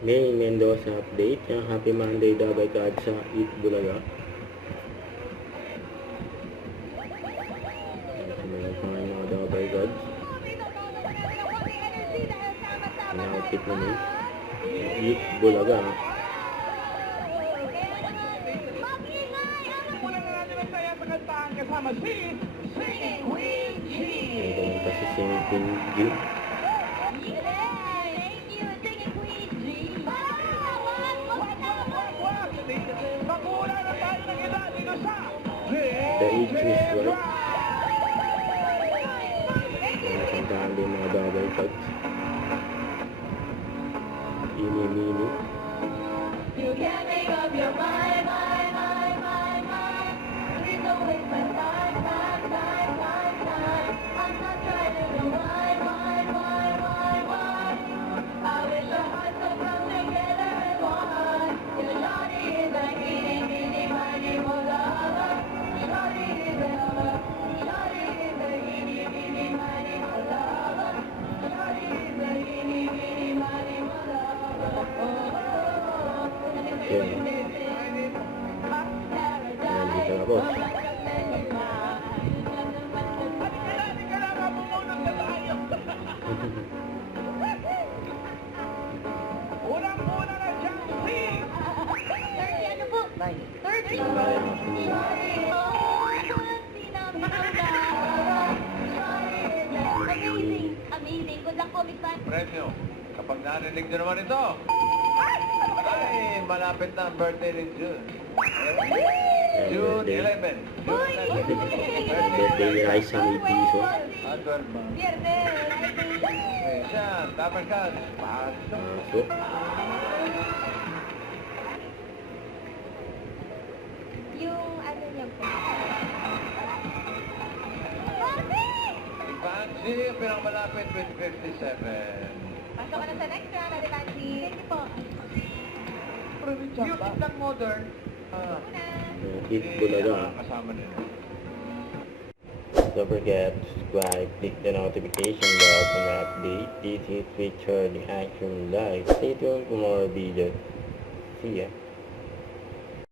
May Mendoza update. Happy Monday daw by God sa Eat Bulaga. Meron pa nga mga daw by God. Inaupit na may Eat Bulaga. Meron pa si Singing Queen G. The age is right. Nakantaan din mga double cuts. Ini-mini. You can't make up your mind. Please don't waste my time. I'm not trying to do why. I wish our hearts could come together as one. Your shawty is like eeny, miny, mola. Shawty is a lover. Shawty is a eeny, miny, mola. Shawty is a eeny, miny, mola. Nandito na po. Unang-una na siyang si 30 ano po? 30. Amazing. Good luck po, Miss Van. Premyo. Kapag narinig nyo naman ito, ay, malapit na ang birthday ni June. June 11. June 11. Birthday ni Raisa may piso. Adward ba? Siya, dapat ka. Pasok. So, Yung ano niya po. Fancy, pinakamalapit with 57. Pasok ka na sa next round, Ate Fancy. Thank you po. Yung isang modern. Eat Bulaga. Kasama nila. Don't forget to subscribe, click the notification bell for an update. This is featured in Action Live. Stay tuned for more videos. See ya.